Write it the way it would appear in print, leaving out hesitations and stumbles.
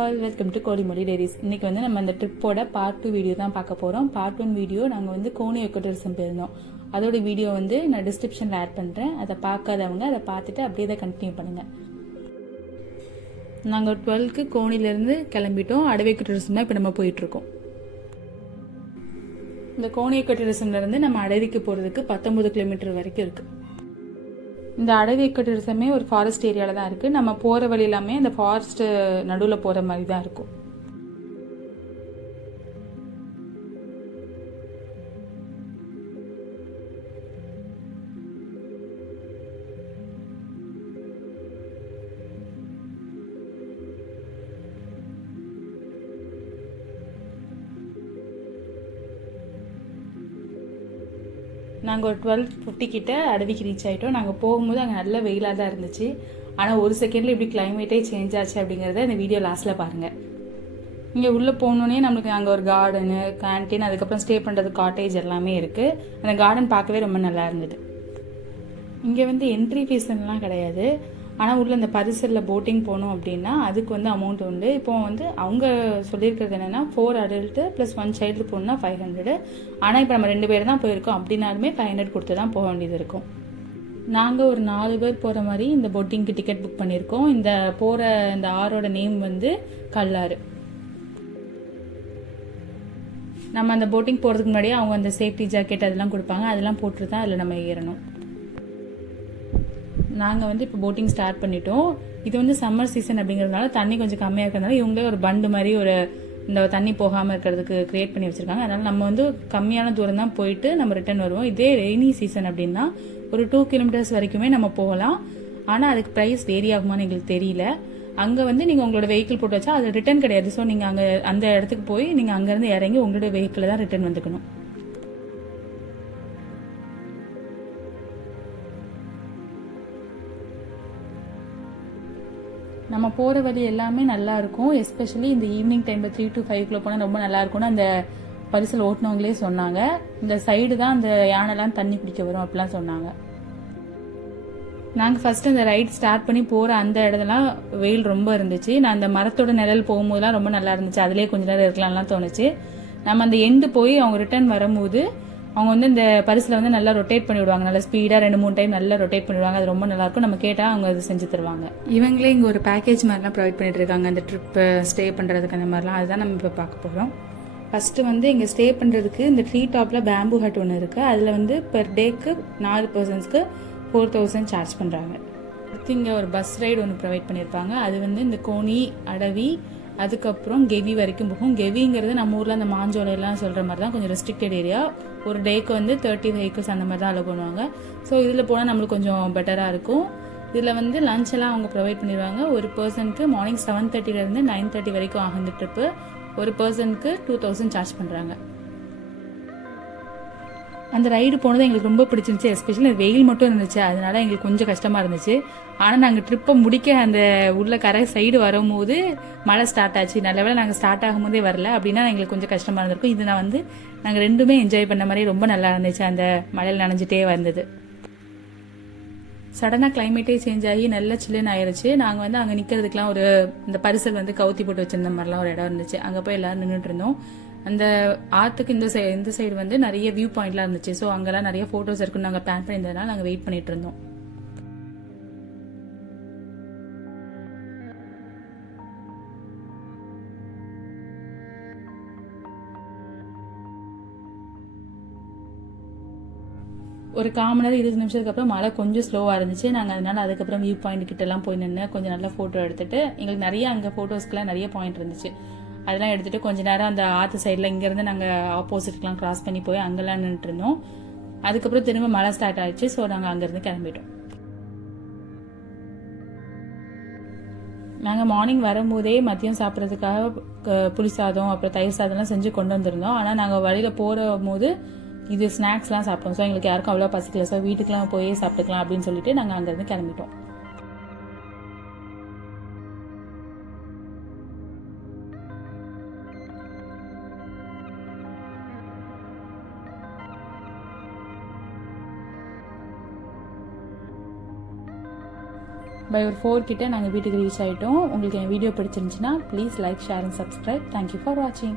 All, welcome to Kodimozhi diaries. இன்னைக்கு வந்து நம்ம அந்த ட்ரிப்போட பார்ட் 2 வீடியோ தான் பார்க்க போகிறோம். பார்ட் 1 வீடியோ நாங்கள் வந்து கோனி எக்கோ டூரிசம் போயிருந்தோம். அதோட வீடியோ வந்து நான் டிஸ்கிரிப்ஷனில் ஆட் பண்ணுறேன். அதை பார்க்காதவங்க அதை பார்த்துட்டு அப்படியே தான் கண்டினியூ பண்ணுங்கள். நாங்கள் 12க்கு கோனிலேருந்து கிளம்பிட்டோம். அடவி எக்கோ டூரிசம் தான் இப்போ நம்ம போயிட்டுருக்கோம். இந்த கோனி எக்கோ டூரிசம்லேருந்து நம்ம அடவிக்கு போகிறதுக்கு 19 கிலோமீட்டர் வரைக்கும் இருக்குது. இந்த அடவி எக்கோ டூரிசமே ஒரு ஃபாரஸ்ட் ஏரியாவில் தான் இருக்குது. நம்ம போகிற வழி எல்லாமே அந்த ஃபாரஸ்ட் நடுவில் போகிற மாதிரி தான் இருக்கும். நாங்கள் ஒரு 12:50 கிட்ட அடவிக்கு ரீச் ஆகிட்டோம். நாங்கள் போகும்போது அங்கே நல்ல வெயிலாக தான் இருந்துச்சு. ஆனால் ஒரு செகண்டில் இப்படி கிளைமேட்டே சேஞ்ச் ஆச்சு அப்படிங்கிறத இந்த வீடியோ லாஸ்ட்டில் பாருங்கள். இங்கே உள்ளே போகணுன்னே நம்மளுக்கு அங்கே ஒரு கார்டனு, கேன்டீன், அதுக்கப்புறம் ஸ்டே பண்ணுறது காட்டேஜ் எல்லாமே இருக்குது. அந்த கார்டன் பார்க்கவே ரொம்ப நல்லா இருந்தது. இங்கே வந்து என்ட்ரி ஃபீஸ்லாம் கிடையாது. ஆனால் உள்ள இந்த பரிசலில் போட்டிங் போகணும் அப்படின்னா அதுக்கு வந்து அமௌண்ட் உண்டு. இப்போ வந்து அவங்க சொல்லியிருக்கிறது என்னென்னா 4 அடல்ட்டு ப்ளஸ் 1 சைல்டு போகணுன்னா 500. ஆனால் இப்போ நம்ம 2 பேர் தான் போயிருக்கோம். அப்படின்னாலுமே 500 கொடுத்து தான் போக வேண்டியது இருக்கும். நாங்கள் ஒரு 4 பேர் போகிற மாதிரி இந்த போட்டிங்க்கு டிக்கெட் புக் பண்ணியிருக்கோம். இந்த போகிற இந்த ஆரோட நேம் வந்து கல்லாறு. நம்ம அந்த போட்டிங் போகிறதுக்கு முன்னாடியே அவங்க அந்த சேஃப்டி ஜாக்கெட் அதெல்லாம் கொடுப்பாங்க. அதெல்லாம் போட்டு தான் அதில் நம்ம ஏறணும். நாங்கள் வந்து இப்போ போட்டிங் ஸ்டார்ட் பண்ணிட்டோம். இது வந்து சம்மர் சீசன் அப்படிங்கிறதுனால தண்ணி கொஞ்சம் கம்மியாக இருக்கிறதுனால இவங்களே ஒரு பண்டு மாதிரி ஒரு இந்த தண்ணி போகாமல் இருக்கிறதுக்கு கிரியேட் பண்ணி வச்சுருக்காங்க. அதனால் நம்ம வந்து கம்மியான தூரம் தான் போயிட்டு நம்ம ரிட்டர்ன் வருவோம். இதே ரெய்னி சீசன் அப்படின்னா ஒரு 2 கிலோமீட்டர்ஸ் வரைக்குமே நம்ம போகலாம். ஆனால் அதுக்கு ப்ரைஸ் வேரி ஆகுமான்னு எங்களுக்கு தெரியல. அங்கே வந்து நீங்கள் உங்களோட வெஹிக்கிள் போட்டு வச்சா அது ரிட்டர்ன் கிடையாது. ஸோ நீங்கள் அங்கே அந்த இடத்துக்கு போய் நீங்கள் அங்கேருந்து இறங்கி உங்களோட வெஹிக்கிளில் தான் ரிட்டர்ன் வந்துக்கணும். நம்ம போகிற வழி எல்லாமே நல்லா இருக்கும். எஸ்பெஷலி இந்த ஈவினிங் டைமில் 3 to 5 போனால் ரொம்ப நல்லா இருக்கும்னு அந்த பரிசல் ஓட்டினவங்களே சொன்னாங்க. இந்த சைடு தான் அந்த யானைலாம் தண்ணி பிடிக்க வரும் அப்படிலாம் சொன்னாங்க. நாங்கள் ஃபஸ்ட்டு அந்த ரைட் ஸ்டார்ட் பண்ணி போகிற அந்த இடத்துலாம் வெயில் ரொம்ப இருந்துச்சு. நான் அந்த மரத்தோட நிழல் போகும்போதுலாம் ரொம்ப நல்லா இருந்துச்சு. அதிலே கொஞ்ச நேரம் இருக்கலாம்லாம் தோணுச்சு. நம்ம அந்த எண்டு போய் அவங்க ரிட்டர்ன் வரும்போது அவங்க வந்து இந்த பரிசில் வந்து நல்லா ரொட்டேட் பண்ணி விடுவாங்க. நல்லா ஸ்பீடாக 2-3 டைம் நல்லா ரொட்டேட் பண்ணிவிடுவாங்க. அது ரொம்ப நல்லாயிருக்கும். நம்ம கேட்டால் அவங்க அது செஞ்சு தருவாங்க. இவங்களே இங்கே ஒரு பேக்கேஜ் மாதிரிலாம் ப்ரொவைட் பண்ணிட்டு இருக்காங்க. அந்த ட்ரிப்பு ஸ்டே பண்ணுறதுக்கு அந்த மாதிரிலாம் அதுதான் நம்ம இப்போ பார்க்க போகிறோம். ஃபஸ்ட்டு வந்து இங்கே ஸ்டே பண்ணுறதுக்கு இந்த ட்ரீ டாப்பில் பேம்பு ஹட் ஒன்று இருக்குது. அதில் வந்து பெர் டேக்கு 4 பர்சன்ஸ்க்கு 4000 சார்ஜ் பண்ணுறாங்க. அடுத்து இங்கே ஒரு பஸ் ரைடு ஒன்று ப்ரொவைட் பண்ணியிருப்பாங்க. அது வந்து இந்த கோனி, அடவி, அதுக்கப்புறம் கெவி வரைக்கும் போகும். கெவிங்கிறது நம்ம ஊரில் அந்த மாஞ்சோலையெல்லாம் சொல்கிற மாதிரி தான், கொஞ்சம் ரெஸ்ட்ரிக்டட் ஏரியா. ஒரு டேக்கு வந்து 30 வெஹிக்கிள்ஸ் அந்த மாதிரி தான் அலோவ் பண்ணுவாங்க. ஸோ இதில் போனால் நம்மளுக்கு கொஞ்சம் பெட்டராக இருக்கும். இதில் வந்து லஞ்ச் எல்லாம் அவங்க ப்ரொவைட் பண்ணிடுவாங்க. ஒரு பர்சனுக்கு மார்னிங் 7:30 9:30 வரைக்கும் ஆகும் இந்த ட்ரிப்பு. ஒரு பர்சனுக்கு 2000 சார்ஜ் பண்ணுறாங்க. அந்த ரைடு போனது எங்களுக்கு ரொம்ப பிடிச்சிருந்துச்சு. எஸ்பெஷலி வெயில் மட்டும் இருந்துச்சு, அதனால எங்களுக்கு கொஞ்சம் கஷ்டமாக இருந்துச்சு. ஆனால் நாங்கள் ட்ரிப்பை முடிக்க அந்த உள்ள கரை சைடு வரும்போது மழை ஸ்டார்ட் ஆச்சு. நல்லவேளை நாங்கள் ஸ்டார்ட் ஆகும்போதே வரல, அப்படின்னா எங்களுக்கு கொஞ்சம் கஷ்டமாக இருந்திருக்கும். இது நான் வந்து நாங்கள் ரெண்டுமே என்ஜாய் பண்ண மாதிரி ரொம்ப நல்லா இருந்துச்சு. அந்த மழையில் நனைஞ்சிட்டே வந்தது. சடனாக கிளைமேட்டே சேஞ்ச் ஆகி நல்லா சில்லுன்னு ஆயிடுச்சு. நாங்கள் வந்து அங்கே நிற்கிறதுக்குலாம் ஒரு இந்த பரிசல் வந்து கவுத்தி போட்டு வச்சிருந்த மாதிரிலாம் ஒரு இடம் இருந்துச்சு. அங்கே போய் எல்லாரும் நின்றுட்டு இருந்தோம். அந்த ஆற்றுக்கு இந்த சைடு வந்து நிறைய வியூ பாயிண்ட்லாம் இருந்துச்சு. ஸோ அங்கெல்லாம் நிறைய ஃபோட்டோஸ் இருக்குன்னு நாங்கள் பிளான் பண்ணியிருந்ததுனால நாங்கள் வெயிட் பண்ணிட்டு இருந்தோம். ஒரு 1/4 மணி நேரம் 20 நிமிஷத்துக்கு அப்புறம் மழை கொஞ்சம் ஸ்லோவாக இருந்துச்சு. நாங்கள் அதனால அதுக்கப்புறம் வியூ பாயிண்ட் கிட்டலாம் போய் நின்று கொஞ்சம் நல்லா ஃபோட்டோ எடுத்துட்டு எங்களுக்கு நிறைய அங்கே ஃபோட்டோஸ்க்குலாம் நிறைய பாயிண்ட் இருந்துச்சு. அதெல்லாம் எடுத்துகிட்டு கொஞ்சம் நேரம் அந்த ஆற்று சைடில் இங்கேருந்து நாங்கள் ஆப்போசிட்லாம் கிராஸ் பண்ணி போய் அங்கெல்லாம் நின்றுட்டு இருந்தோம். அதுக்கப்புறம் திரும்ப மழை ஸ்டார்ட் ஆயிடுச்சு. ஸோ நாங்கள் அங்கேருந்து கிளம்பிட்டோம். நாங்கள் மார்னிங் வரும்போதே மதியம் சாப்பிட்றதுக்காக புளி சாதம் அப்புறம் தயிர் சாதம்லாம் செஞ்சு கொண்டு வந்திருந்தோம். ஆனால் நாங்கள் வழியில் போகிற போது இது ஸ்நாக்ஸ்லாம் சாப்பிட்டோம். ஸோ எங்களுக்கு யாருக்கும் அவ்வளோ பசிக்கல. ஸோ வீட்டுக்குலாம் போய் சாப்பிட்டுக்கலாம் அப்படின்னு சொல்லிட்டு நாங்கள் அங்கேருந்து கிளம்பிட்டோம். பை ஒரு 4 கிட்ட நாங்கள் வீட்டுக்கு ரீச் ஆகிட்டோம். உங்களுக்கு என் வீடியோ பிடிச்சிருந்துச்சுன்னா please like, share and subscribe. Thank you for வாட்சிங்.